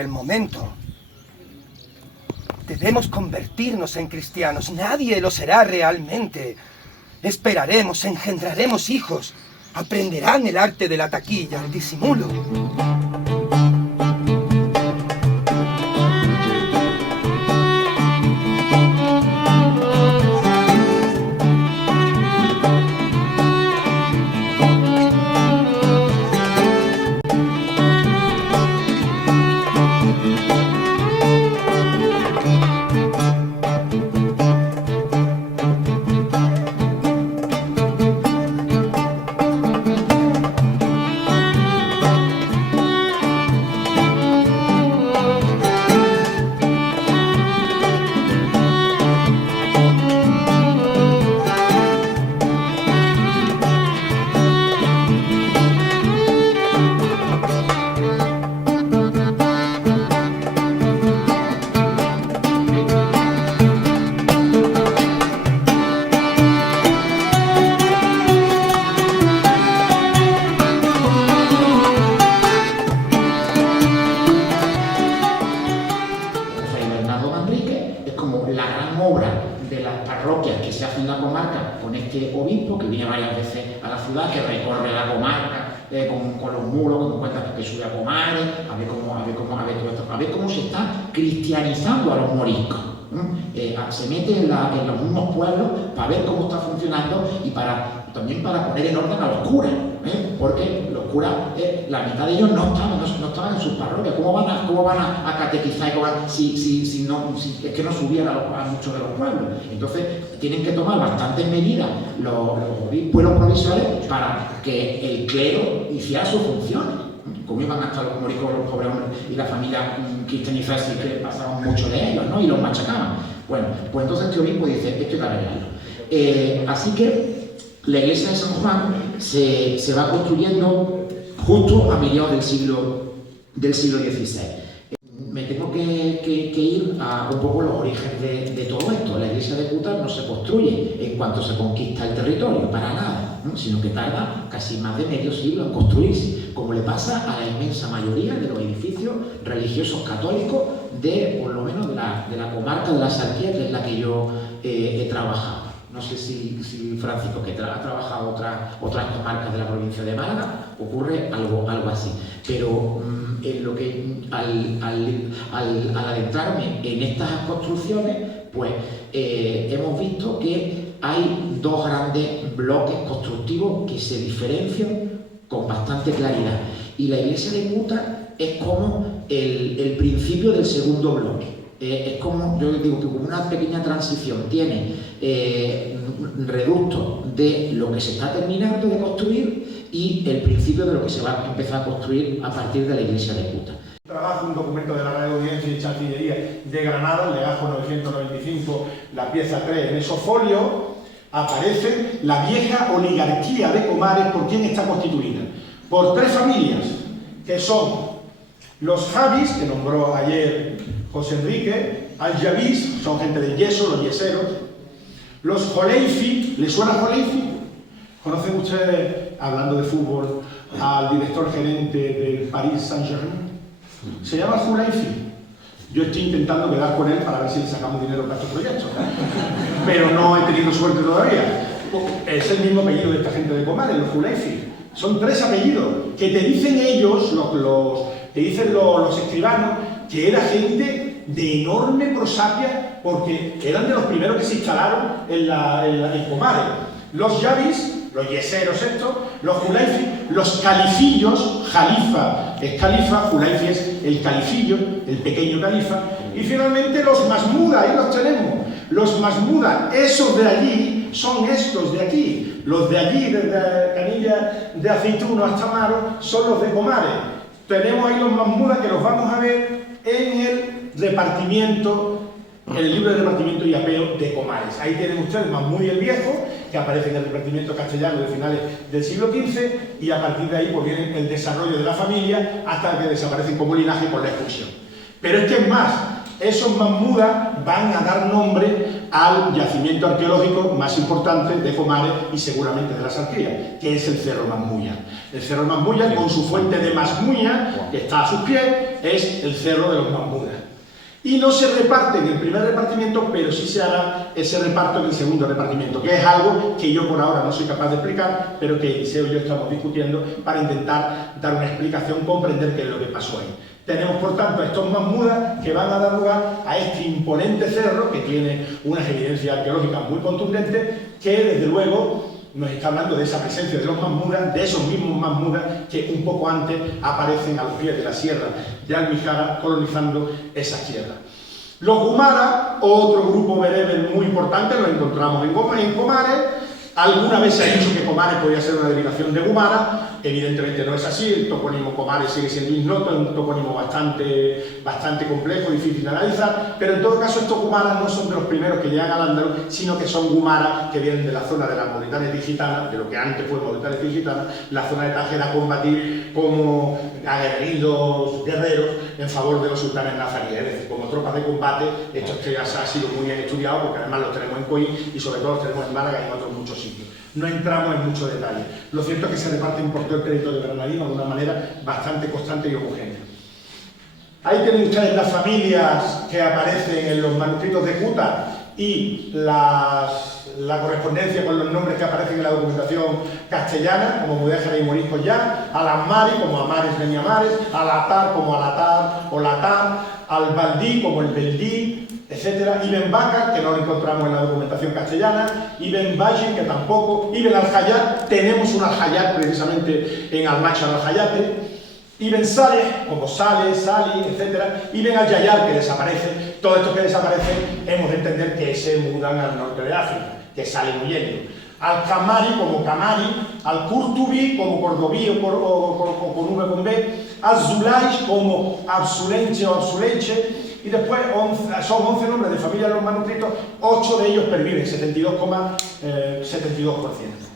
el momento. Debemos convertirnos en cristianos. Nadie lo será realmente. Esperaremos, engendraremos hijos. Aprenderán el arte de la taquilla, el disimulo. De las parroquias que se hacen en la comarca con este obispo que viene varias veces a la ciudad, que recorre la comarca con los muros, que nos cuenta que sube a Comares, a ver cómo se está cristianizando a los moriscos. Se mete en los mismos pueblos para ver cómo está funcionando y también para poner en orden a los curas, porque los curas, la mitad de ellos no estaban en sus parroquias. ¿Cómo van a catequizar si es que no subían a muchos de los pueblos? Entonces tienen que tomar bastantes medidas los pueblos provisores para que el clero hiciera su función. ¿Cómo iban a estar los moriscos, los pobres hombres y la familia cristianizarse, que pasaban mucho de ellos, ¿no? Y los machacaban? Bueno, pues entonces este obispo dice, esto hay que arreglarlo. Así que la iglesia de San Juan se va construyendo justo a mediados del siglo XVI. Me tengo que ir a un poco los orígenes de todo esto. La iglesia de Cútar no se construye en cuanto se conquista el territorio, para nada, ¿no? Sino que tarda casi más de medio siglo en construirse, como le pasa a la inmensa mayoría de los edificios religiosos católicos por lo menos de la comarca de la Sarquía, que es la que yo he trabajado. No sé si Francisco, que ha trabajado otras comarcas de la provincia de Málaga, ocurre algo así. Pero en lo que, al adentrarme en estas construcciones, pues hemos visto que hay dos grandes bloques constructivos que se diferencian con bastante claridad. Y la iglesia de Cútar es como el principio del segundo bloque. Es como, yo digo que como una pequeña transición, tiene reducto de lo que se está terminando de construir y el principio de lo que se va a empezar a construir a partir de la iglesia de Cútar. Trabajo un documento de la Real Audiencia y Chancillería de Granada, el legajo 995, la pieza 3. En esos folios aparece la vieja oligarquía de Comares. ¿Por quién está constituida? Por tres familias, que son los Javis, que nombró ayer José Enrique, Al-Yabís, son gente del yeso, los yeseros, los Joleifi. ¿Les suena Joleifi? ¿Conocen ustedes, hablando de fútbol, al director gerente del Paris Saint-Germain? Se llama Joleifi. Yo estoy intentando quedar con él para ver si le sacamos dinero para estos proyectos, pero no he tenido suerte todavía. Es el mismo apellido de esta gente de Comares, los Joleifi. Son tres apellidos que te dicen ellos, te dicen los escribanos, que era gente de enorme prosapia, porque eran de los primeros que se instalaron en Comares. Los Yavis, los yeseros estos, los Joleifi, los califillos. Jalifa es califa, Joleifi es el califillo, el pequeño califa, y finalmente los Masmuda, ahí los tenemos. Los Masmuda, esos de allí, son estos de aquí. Los de allí, desde Canilla de Aceituno hasta Amaro, son los de Comares. Tenemos ahí los Masmuda, que los vamos a ver en el repartimiento, en el libro de repartimiento y apeo de Comares. Ahí tienen ustedes Mahmud el Viejo, que aparece en el repartimiento castellano de finales del siglo XV, y a partir de ahí pues viene el desarrollo de la familia hasta que desaparecen como linaje por la expulsión. Pero es que es más, esos Mahmudas van a dar nombre al yacimiento arqueológico más importante de Comares y seguramente de la Sarquía, que es el Cerro Masmuya. El Cerro Masmuya, con su fuente de Masmuya, que está a sus pies, es el Cerro de los Mahmudas. Y no se reparte en el primer repartimiento, pero sí se hará ese reparto en el segundo repartimiento, que es algo que yo por ahora no soy capaz de explicar, pero que Eliseo y yo estamos discutiendo para intentar dar una explicación, comprender qué es lo que pasó ahí. Tenemos, por tanto, estos Mahmudas que van a dar lugar a este imponente cerro que tiene unas evidencias arqueológicas muy contundentes, que desde luego nos está hablando de esa presencia de los Mahmudas, de esos mismos Mahmudas que un poco antes aparecen a los pies de la sierra de Almijara, colonizando esa tierra. Los Gumara, otro grupo bereber muy importante, lo encontramos en Comares. Alguna vez se ha dicho que Comares podía ser una derivación de Gumara, evidentemente no es así, el topónimo Comares sigue siendo ignoto, es un topónimo bastante complejo, difícil de analizar, pero en todo caso estos Gumaras no son de los primeros que llegan al Andaluz, sino que son Gumaras que vienen de la zona de la Mauritania Tingitana, de lo que antes fue Mauritania Tingitana, la zona de Tánger, a combatir como aguerridos guerreros en favor de los sultanes nazaríes, es decir, como tropas de combate. Esto ha sido muy bien estudiado porque además los tenemos en Coín y sobre todo los tenemos en Málaga y en otros muchos sitios. No entramos en mucho detalle. Lo cierto es que se reparten por todo el territorio granadino de una manera bastante constante y homogénea. Ahí tienen ustedes las familias que aparecen en los manuscritos de Cuta y la correspondencia con los nombres que aparecen en la documentación castellana, como Mudéjar y Morisco ya, Al-Ammari como Amares Beniamares, Al-Atar como Al-Atar o Latar, Al-Baldí como el Beldí, etc. Ibn Bakar, que no lo encontramos en la documentación castellana, Ibn Bajin, que tampoco, Ibn al-Hayyat, tenemos un al-Hayyat precisamente en Al-Machar al-Hayyate, Ibn Saleh, como Saleh, Sali, etc. Ibn al-Yayar, que desaparece. Todos estos que desaparecen hemos de entender que se mudan al norte de África, que salen huyendo. Al-Kamari como Kamari, Al-Qurtubi como Cordobí o con V con B, Al-Zulaish como Absulenche o Absuleiche, y después son 11 nombres de familia en los manuscritos, 8 de ellos perviven, 72,72%.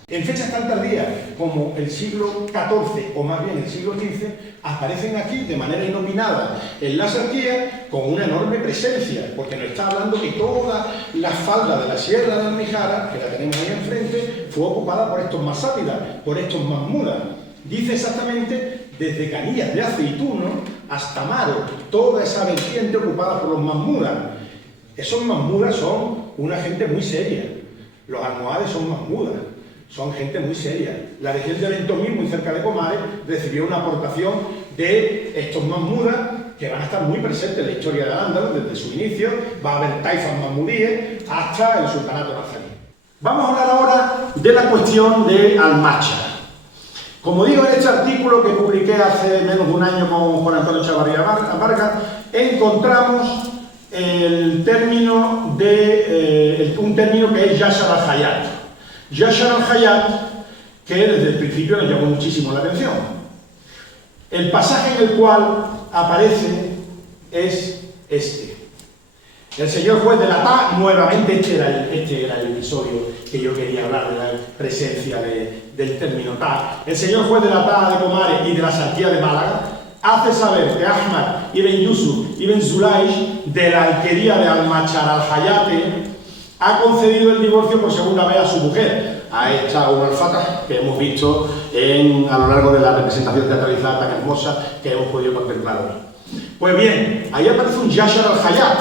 En fechas tan tardías como el siglo XIV o más bien el siglo XV, aparecen aquí de manera inopinada en la Sartía con una enorme presencia, porque nos está hablando que toda la falda de la Sierra de Almijara, que la tenemos ahí enfrente, fue ocupada por estos masápidas, por estos Mahmudas. Dice exactamente desde Canillas de Aceituno hasta Maro, toda esa vertiente ocupada por los Mahmudas. Esos Mahmudas son una gente muy seria, los almohades son Mahmudas. Son gente muy seria. La región de Ventomí, muy cerca de Comares, recibió una aportación de estos Mahmudas que van a estar muy presentes en la historia de Al-Ándalus desde su inicio. Va a haber taifas mahmudíes hasta el sultanato nazarí. Vamos a hablar ahora de la cuestión de Al-Machar. Como digo en este artículo que publiqué hace menos de un año con Juan Antonio Chavarría Vargas, encontramos el término un término que es Yashar al-Hayyat. Yashar al-Hayyat, que desde el principio nos llamó muchísimo la atención. El pasaje en el cual aparece es este. El señor juez de la Ta, nuevamente este era el episodio que yo quería hablar, de la presencia del término Ta. El señor juez de la Ta de Comares y de la Sartía de Málaga hace saber que Ahmad ibn Yusuf ibn Zulaish, de la alquería de Al-Machar al-Hayyate, ha concedido el divorcio por segunda vez a su mujer, a esta Al-Fatah que hemos visto a lo largo de la representación teatralizada tan hermosa que hemos podido contemplar hoy. Pues bien, ahí aparece un Yashar al-Hayyat,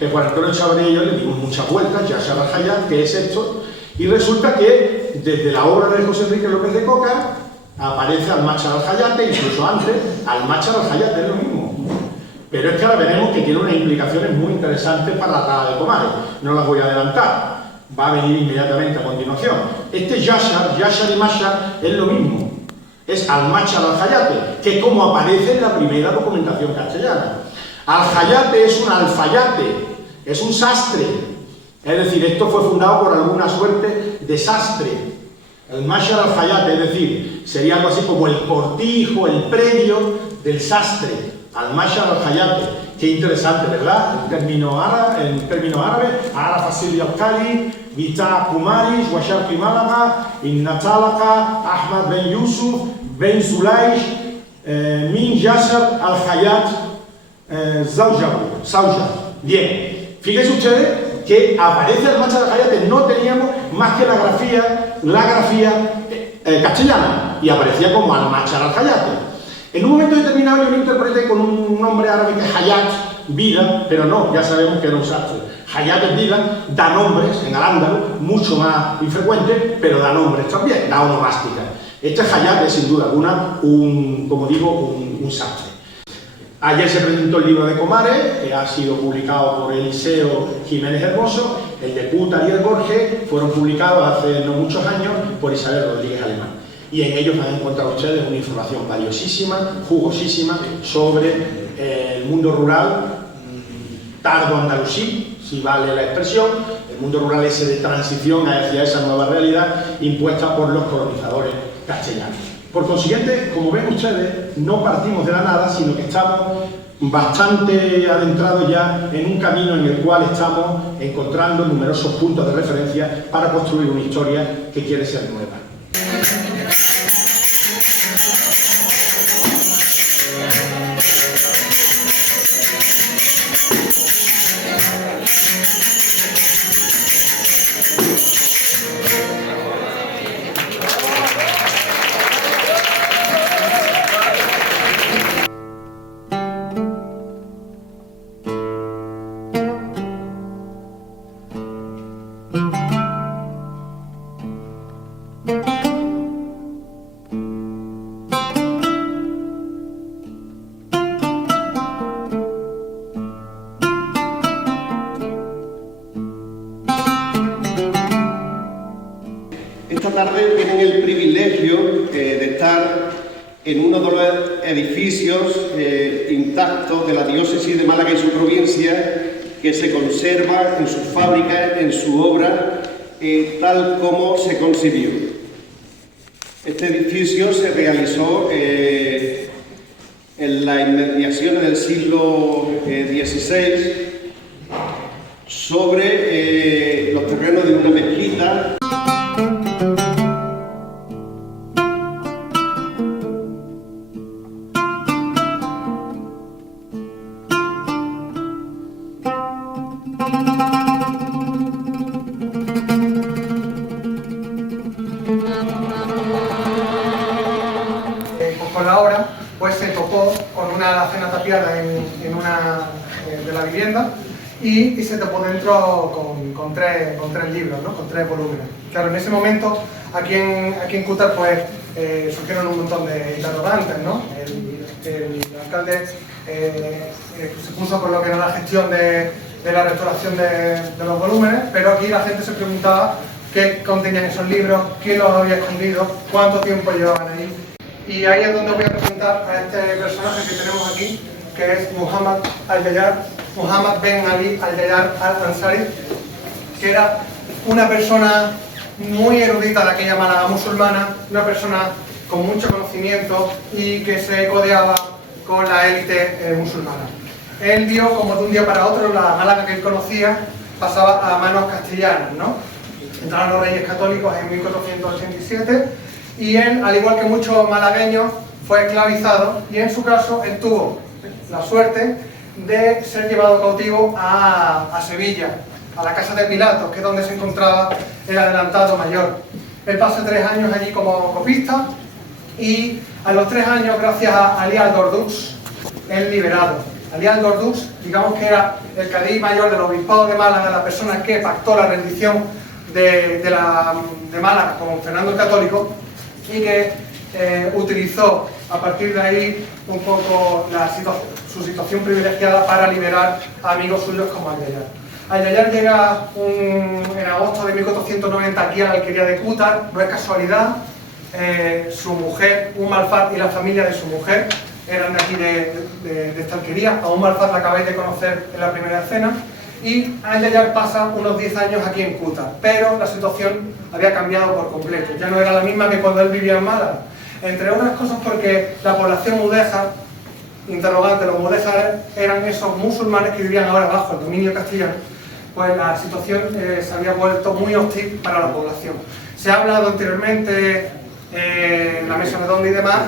que Juan Antonio Chavarría y yo le dimos muchas vueltas. Yashar al-Hayyat, ¿qué es esto? Y resulta que desde la obra de José Enrique López de Coca aparece Al-Machar al-Hayyate, incluso antes, Al-Machar al-Hayyate es lo mismo. Pero es que ahora veremos que tiene unas implicaciones muy interesantes para la Tada de Comares. No las voy a adelantar, va a venir inmediatamente a continuación. Este Yashar y Machar es lo mismo. Es Al-Machar al-Hayyate, que es como aparece en la primera documentación castellana. Al-Hayyate es un alfayate, es un sastre. Es decir, esto fue fundado por alguna suerte de sastre. El Machar al-Hayyate, es decir, sería algo así como el cortijo, el predio del sastre. Al-Machar al-Hayyate, qué interesante, ¿verdad? En término árabe, Ara Fasili al-Kali, Vita Kumaris, Washarki Málaga, Innatalaka, Ahmad ben Yusuf, Ben Zulaish, Min Yashar al-Hayyat, Zawja. Bien, fíjense ustedes que aparece Al-Machar al-Hayyate, no teníamos más que la grafía castellana, y aparecía como Al-Machar al-Hayyate. En un momento determinado yo lo interpreté con un nombre árabe que es Hayat, vida, pero no, ya sabemos que era un sastre. Hayat es vida, da nombres en al-ándalus, mucho más infrecuente, pero da nombres también, da onomástica. Este Hayat es sin duda alguna un sastre. Ayer se presentó el libro de Comares, que ha sido publicado por Eliseo Jiménez Hermoso. El de Cútar y el Borges fueron publicados hace no muchos años por Isabel Rodríguez Alemán. Y en ellos van a encontrar ustedes una información valiosísima, jugosísima, sobre el mundo rural tardo andalusí, si vale la expresión, el mundo rural ese de transición hacia esa nueva realidad impuesta por los colonizadores castellanos. Por consiguiente, como ven ustedes, no partimos de la nada, sino que estamos bastante adentrados ya en un camino en el cual estamos encontrando numerosos puntos de referencia para construir una historia que quiere ser nueva. Esta tarde tienen el privilegio de estar en uno de los edificios intactos de la diócesis de Málaga y su provincia, que se conserva en su fábrica, en su obra, tal como se concibió. Este edificio se realizó en las inmediaciones del siglo XVI sobre los terrenos de una mezquita. Con la obra, pues se topó con una alacena tapiada en una de la vivienda y se topó dentro con tres libros, ¿no? Con 3 volúmenes. Claro, en ese momento, aquí en Cútar, pues surgieron un montón de interrogantes, ¿no? El alcalde se puso con lo que era la gestión de la restauración de los volúmenes, pero aquí la gente se preguntaba qué contenían esos libros, quién los había escondido, cuánto tiempo llevaban ahí. Y ahí es donde voy a presentar a este personaje que tenemos aquí, que es Muhammad al-Yayar, Muhammad Ben Ali al-Yayar al-Ansari, que era una persona muy erudita de aquella Málaga musulmana, una persona con mucho conocimiento y que se codeaba con la élite musulmana. Él vio como de un día para otro la Málaga que él conocía pasaba a manos castellanas, ¿no? Entraron los reyes católicos en 1487 y él, al igual que muchos malagueños, fue esclavizado y en su caso él tuvo la suerte de ser llevado cautivo a Sevilla, a la casa de Pilatos, que es donde se encontraba el adelantado mayor. Él pasó 3 años allí como copista y a los 3 años, gracias a Ali al-Dordux, es liberado. Ali al-Dordux, digamos que era el cadí mayor del obispado de Málaga, la persona que pactó la rendición de Málaga con Fernando el Católico y que utilizó a partir de ahí un poco su situación privilegiada para liberar a amigos suyos como Al-Yayar. Al-Yayar llega en agosto de 1490 aquí a la alquería de Cútar, no es casualidad. Su mujer, Alfat, y la familia de su mujer eran de aquí de esta alquería. A Alfat la acabáis de conocer en la primera escena. Y Al-Yayar pasa unos 10 años aquí en Cútar, pero la situación había cambiado por completo, ya no era la misma que cuando él vivía en Málaga. Entre otras cosas porque la población mudéjar, interrogante, los mudéjares eran esos musulmanes que vivían ahora bajo el dominio castellano, pues la situación se había vuelto muy hostil para la población. Se ha hablado anteriormente en la mesa redonda y demás,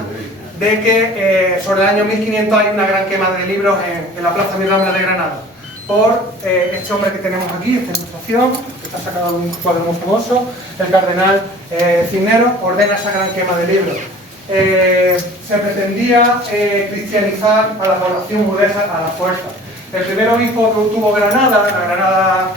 de que sobre el año 1500 hay una gran quema de libros en la Plaza Mirambla de Granada, por este hombre que tenemos aquí, esta ilustración, que está sacado de un cuadro muy famoso. El cardenal Cisneros ordena esa gran quema de libros. se pretendía cristianizar a la población mudéjar a la fuerza. El primer obispo que tuvo Granada, la Granada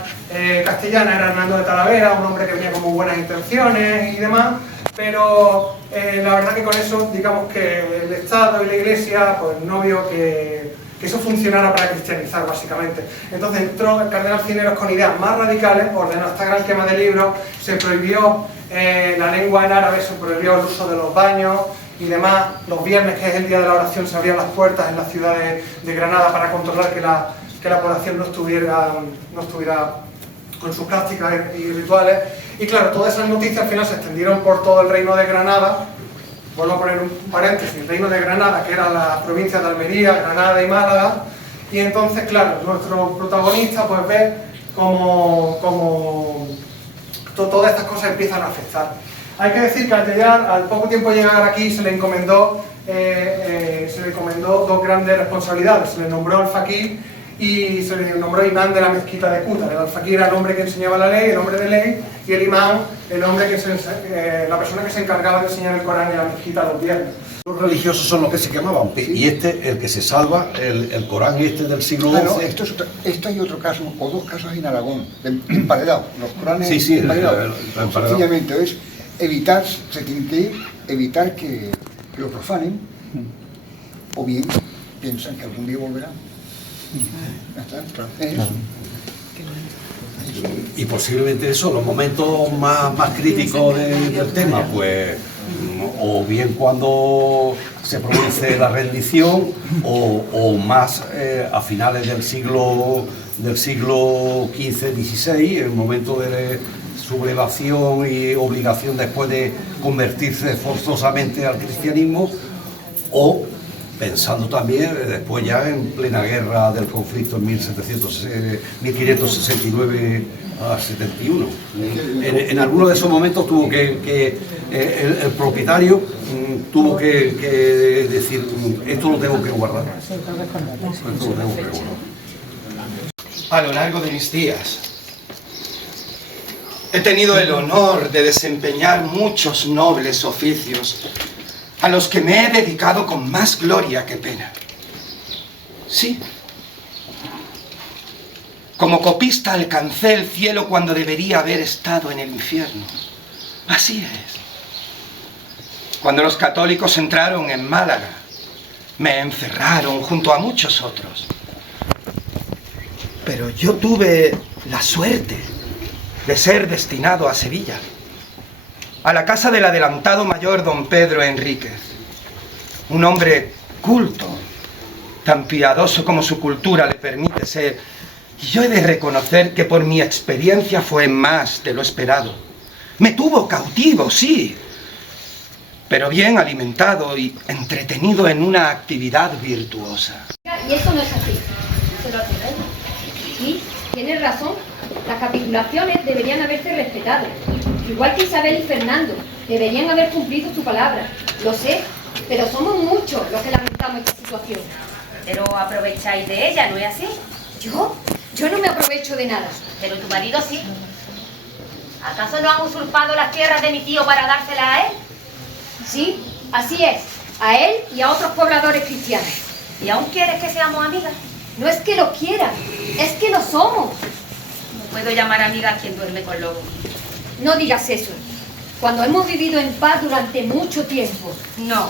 castellana, era Hernando de Talavera, un hombre que venía con muy buenas intenciones y demás, pero la verdad que con eso, digamos que el Estado y la Iglesia pues no vio que eso funcionara para cristianizar, básicamente. Entonces entró el cardenal Cisneros con ideas más radicales, ordenó esta gran quema de libros, se prohibió la lengua en árabe, se prohibió el uso de los baños y demás. Los viernes, que es el día de la oración, se abrían las puertas en la ciudad de Granada para controlar que la población no estuviera con sus prácticas y rituales. Y claro, todas esas noticias al final se extendieron por todo el reino de Granada. Vuelvo a poner un paréntesis, el reino de Granada, que era la provincia de Almería, Granada y Málaga, y entonces, claro, nuestro protagonista pues ve como todas estas cosas empiezan a afectar. Hay que decir que al poco tiempo de llegar aquí se le encomendó dos grandes responsabilidades. Se le nombró alfaquí y se le nombró imán de la mezquita de Cútar. El alfaquí era el hombre que enseñaba la ley, el hombre de ley, y el imán, el hombre la persona que se encargaba de enseñar el Corán en la mezquita los viernes. Los religiosos son los que se quemaban, y el que se salva, el Corán del siglo XI. Bueno, esto hay otro caso, o dos casos en Aragón, emparedados. Los Coranes emparedados. Sencillamente es evitar, se tiene que evitar que lo profanen, o bien piensan que algún día volverán. Ya está, Y posiblemente eso, los momentos más críticos del tema, pues, o bien cuando se produce la rendición, o más a finales del siglo XV-XVI, el momento de sublevación y obligación después de convertirse forzosamente al cristianismo, o pensando también después ya en plena guerra del conflicto en 1569 a 71. En alguno de esos momentos tuvo que el propietario tuvo que decir, esto lo tengo que guardar. A lo largo de mis días he tenido el honor de desempeñar muchos nobles oficios a los que me he dedicado con más gloria que pena. Sí. Como copista alcancé el cielo cuando debería haber estado en el infierno. Así es. Cuando los católicos entraron en Málaga, me encerraron junto a muchos otros. Pero yo tuve la suerte de ser destinado a Sevilla, a la casa del adelantado mayor don Pedro Enríquez, un hombre culto, tan piadoso como su cultura le permite ser, y yo he de reconocer que por mi experiencia fue más de lo esperado. Me tuvo cautivo, sí, pero bien alimentado y entretenido en una actividad virtuosa. Y eso no es así, se lo aseguro. Sí, tienes razón, las capitulaciones deberían haberse respetado. Igual que Isabel y Fernando, deberían haber cumplido su palabra. Lo sé, pero somos muchos los que lamentamos esta situación. Pero aprovecháis de ella, ¿no es así? ¿Yo? Yo no me aprovecho de nada. Pero tu marido sí. ¿Acaso no han usurpado las tierras de mi tío para dárselas a él? Sí, así es. A él y a otros pobladores cristianos. ¿Y aún quieres que seamos amigas? No es que lo quiera, es que lo somos. No puedo llamar amiga a quien duerme con lobos. No digas eso. Cuando hemos vivido en paz durante mucho tiempo. No.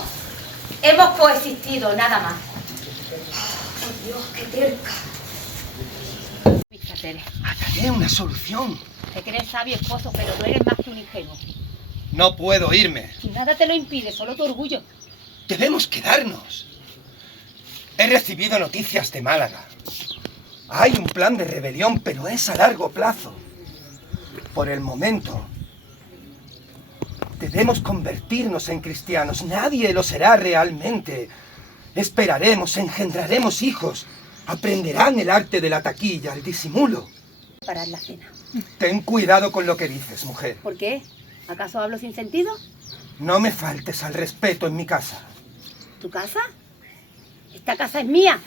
Hemos coexistido, nada más. Por Dios, qué terca. Fíjate, Hallaré una solución. te crees sabio esposo, pero no eres más que un ingenuo. No puedo irme. Y nada te lo impide, solo tu orgullo. Debemos quedarnos. He recibido noticias de Málaga. Hay un plan de rebelión, pero es a largo plazo. Por el momento, debemos convertirnos en cristianos. Nadie lo será realmente. Esperaremos, engendraremos hijos. Aprenderán el arte de la taquilla, el disimulo. Parar la cena. Ten cuidado con lo que dices, mujer. ¿Por qué? ¿Acaso hablo sin sentido? No me faltes al respeto en mi casa. ¿Tu casa? Esta casa es mía,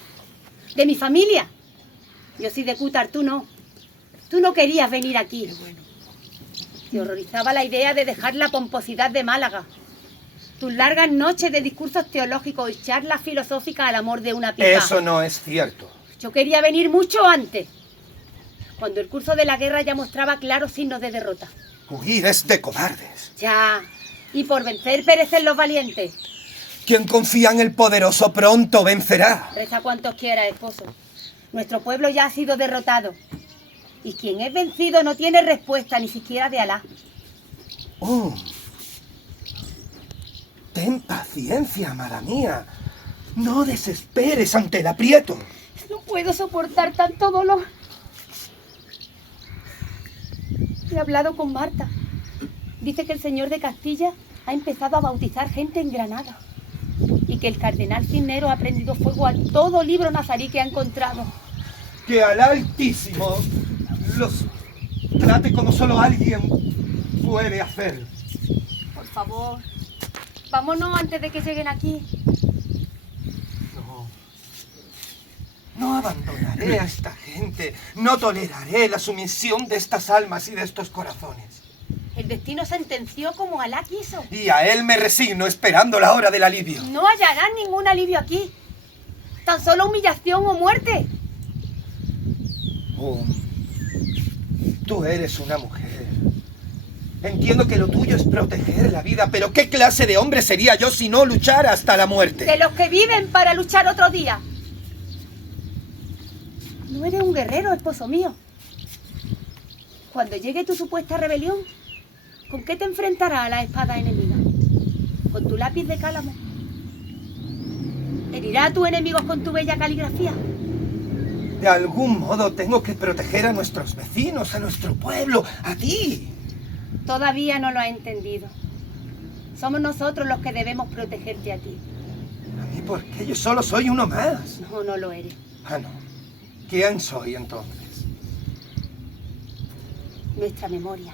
de mi familia. Yo soy de Cútar, tú no. Tú no querías venir aquí. Te horrorizaba la idea de dejar la pomposidad de Málaga. Tus largas noches de discursos teológicos y charlas filosóficas al amor de una pipa. Eso no es cierto. Yo quería venir mucho antes, cuando el curso de la guerra ya mostraba claros signos de derrota. Huir es de cobardes. Ya, y por vencer perecen los valientes. Quien confía en el poderoso pronto vencerá. Reza cuantos quiera, esposo. Nuestro pueblo ya ha sido derrotado. Y quien es vencido no tiene respuesta ni siquiera de Alá. Oh. Ten paciencia, amada mía. No desesperes ante el aprieto. No puedo soportar tanto dolor. He hablado con Marta. Dice que el señor de Castilla ha empezado a bautizar gente en Granada. Y que el cardenal Cisneros ha prendido fuego a todo libro nazarí que ha encontrado. Que al Altísimo los trate como solo alguien puede hacer. Por favor, vámonos antes de que lleguen aquí. No abandonaré a esta gente. No toleraré la sumisión de estas almas y de estos corazones. El destino sentenció como Alá quiso. Y a él me resigno esperando la hora del alivio. No hallarás ningún alivio aquí. Tan solo humillación o muerte. Oh, tú eres una mujer. Entiendo que lo tuyo es proteger la vida, pero ¿qué clase de hombre sería yo si no luchara hasta la muerte? De los que viven para luchar otro día. No eres un guerrero, esposo mío. Cuando llegue tu supuesta rebelión, ¿con qué te enfrentarás a la espada enemiga? ¿Con tu lápiz de cálamo? ¿Herirás a tus enemigos con tu bella caligrafía? De algún modo tengo que proteger a nuestros vecinos, a nuestro pueblo, a ti. Todavía no lo has entendido. Somos nosotros los que debemos protegerte a ti. ¿A mí por qué? Yo solo soy uno más. No, no lo eres. Ah, no. ¿Quién soy entonces? Nuestra memoria.